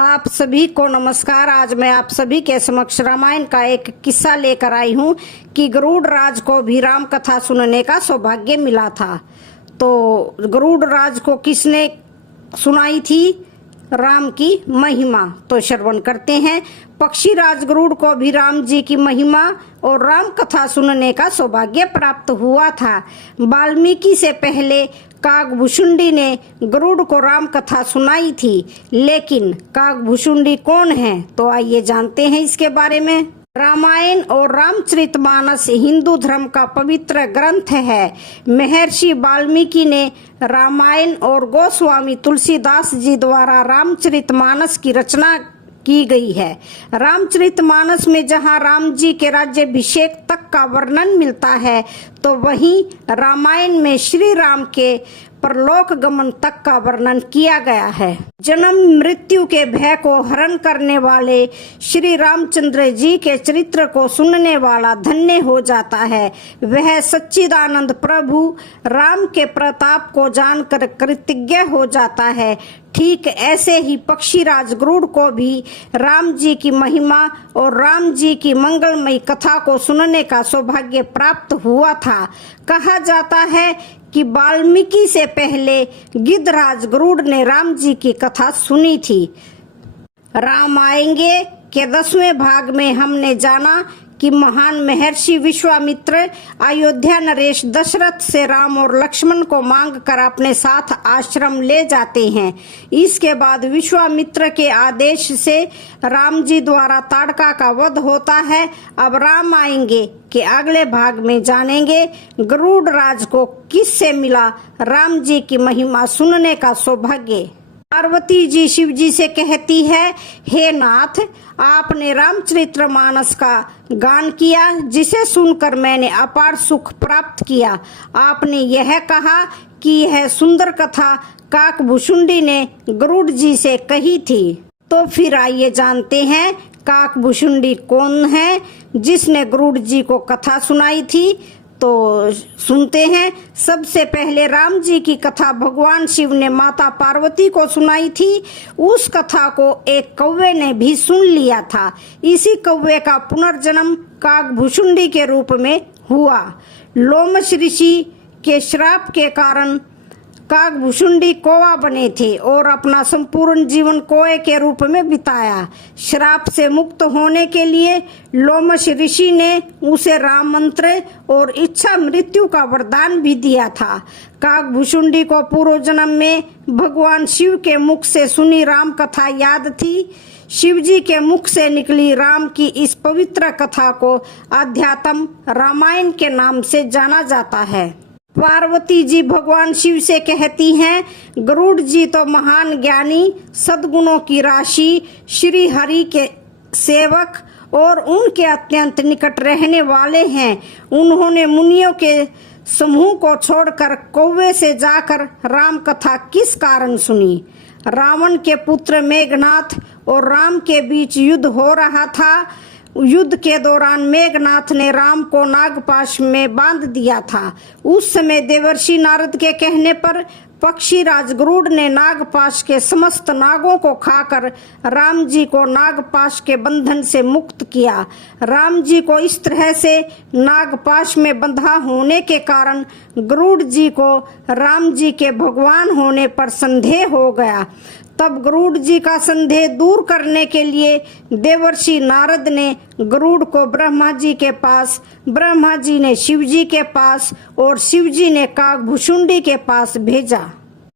आप सभी को नमस्कार। आज मैं आप सभी के समक्ष रामायण का एक किस्सा लेकर आई हूँ कि गरुड़ राज को भी राम कथा सुनने का सौभाग्य मिला था। तो गरुड़ राज को किसने सुनाई थी राम की महिमा, तो श्रवण करते हैं। पक्षी राज गरुड़ को भी राम जी की महिमा और राम कथा सुनने का सौभाग्य प्राप्त हुआ था। वाल्मीकि से पहले काकभुशुंडी ने गरुड़ को राम कथा सुनाई थी, लेकिन काकभुशुंडी कौन है, तो आइए जानते हैं इसके बारे में। रामायण और रामचरितमानस हिंदू धर्म का पवित्र ग्रंथ है। महर्षि वाल्मीकि ने रामायण और गोस्वामी तुलसीदास जी द्वारा रामचरितमानस की रचना की गई है। रामचरितमानस में जहां राम जी के राज्याभिषेक तक का वर्णन मिलता है, तो वहीं रामायण में श्री राम के परलोक गमन तक का वर्णन किया गया है। जन्म मृत्यु के भय को हरण करने वाले श्री रामचंद्र जी के चरित्र को सुनने वाला धन्य हो जाता है। वह सच्चिदानंद प्रभु राम के प्रताप को जानकर कृतज्ञ हो जाता है। ठीक ऐसे ही पक्षीराज गरुड़ को भी राम जी की महिमा और राम जी की मंगलमयी कथा को सुनने का सौभाग्य प्राप्त हुआ था। कहा जाता है कि वाल्मीकि से पहले गिद्धराज गरुड़ ने राम जी की कथा सुनी थी। राम आएंगे के 10वें भाग में हमने जाना कि महान महर्षि विश्वामित्र अयोध्या नरेश दशरथ से राम और लक्ष्मण को मांग कर अपने साथ आश्रम ले जाते हैं। इसके बाद विश्वामित्र के आदेश से राम जी द्वारा ताड़का का वध होता है। अब राम आएंगे के अगले भाग में जानेंगे गरुड़ राज को किससे मिला राम जी की महिमा सुनने का सौभाग्य। पार्वती जी शिव जी से कहती है, हे नाथ, आपने रामचरितमानस का गान किया, जिसे सुनकर मैंने अपार सुख प्राप्त किया। आपने यह कहा कि यह सुंदर कथा काकभुशुंडी ने गरुड़ जी से कही थी। तो फिर आइए जानते हैं काकभुशुंडी कौन है जिसने गरुड़ जी को कथा सुनाई थी। तो सुनते हैं। सबसे पहले राम जी की कथा भगवान शिव ने माता पार्वती को सुनाई थी। उस कथा को एक कौवे ने भी सुन लिया था। इसी कौवे का पुनर्जन्म काकभुशुंडी के रूप में हुआ। लोमश ऋषि के श्राप के कारण काकभुशुंडी कौवा बने थे और अपना संपूर्ण जीवन कौवे के रूप में बिताया। श्राप से मुक्त होने के लिए लोमश ऋषि ने उसे राम मंत्र और इच्छा मृत्यु का वरदान भी दिया था। काकभुशुंडी को पूर्व जन्म में भगवान शिव के मुख से सुनी राम कथा याद थी। शिव जी के मुख से निकली राम की इस पवित्र कथा को अध्यात्म रामायण के नाम से जाना जाता है। पार्वती जी भगवान शिव से कहती हैं, गरुड़ जी तो महान ज्ञानी, सद्गुणों की राशि, श्री हरि के सेवक और उनके अत्यंत निकट रहने वाले हैं। उन्होंने मुनियों के समूह को छोड़कर कौवे से जाकर राम कथा किस कारण सुनी। रावण के पुत्र मेघनाथ और राम के बीच युद्ध हो रहा था। युद्ध के दौरान मेघनाथ ने राम को नागपाश में बांध दिया था। उस समय देवर्षि नारद के कहने पर पक्षीराज गरुड़ ने नागपाश के समस्त नागों को खाकर राम जी को नागपाश के बंधन से मुक्त किया। राम जी को इस तरह से नागपाश में बंधा होने के कारण गरुड़ जी को राम जी के भगवान होने पर संदेह हो गया। तब गरुड़ जी का संदेह दूर करने के लिए देवर्षि नारद ने गरुड़ को ब्रह्मा जी के पास, ब्रह्मा जी ने शिव जी के पास और शिव जी ने काकभुशुंडी के पास भेजा।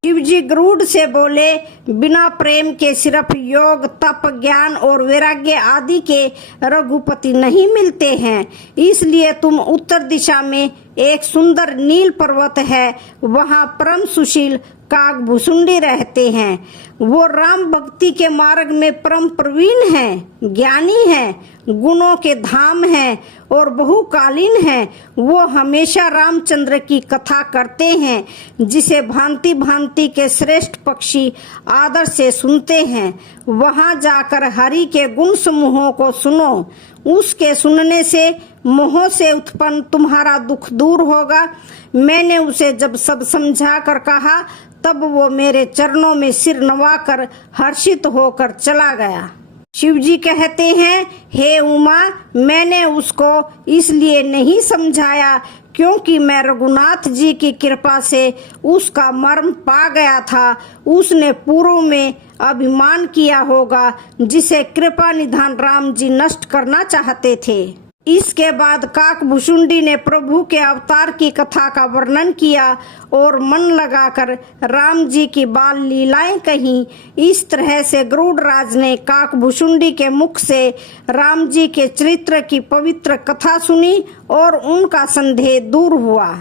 शिव जी गरुड़ से बोले, बिना प्रेम के सिर्फ योग, तप, ज्ञान और वैराग्य आदि के रघुपति नहीं मिलते हैं। इसलिए तुम उत्तर दिशा में एक सुंदर नील पर्वत है, वहाँ परम सुशील काकभुशुंडी रहते हैं। वो राम भक्ति के मार्ग में परम प्रवीण हैं, ज्ञानी हैं, गुणों के धाम हैं और बहुकालीन हैं। वो हमेशा रामचंद्र की कथा करते हैं, जिसे भांति भांति के श्रेष्ठ पक्षी आदर से सुनते हैं। वहां जाकर हरि के गुण समूहों को सुनो। उसके सुनने से मोह से उत्पन्न तुम्हारा दुख दूर होगा। मैंने उसे जब सब समझा कर कहा, तब वो मेरे चरणों में सिर नवाकर हर्षित होकर चला गया। शिव जी कहते हैं, हे उमा, मैंने उसको इसलिए नहीं समझाया क्योंकि मैं रघुनाथ जी की कृपा से उसका मर्म पा गया था। उसने पूर्व में अभिमान किया होगा जिसे कृपा निधान राम जी नष्ट करना चाहते थे। इसके बाद काकभुशुंडी ने प्रभु के अवतार की कथा का वर्णन किया और मन लगाकर राम जी की बाल लीलाएं कहीं। इस तरह से गरुड़राज ने काकभुशुंडी के मुख से राम जी के चरित्र की पवित्र कथा सुनी और उनका संदेह दूर हुआ।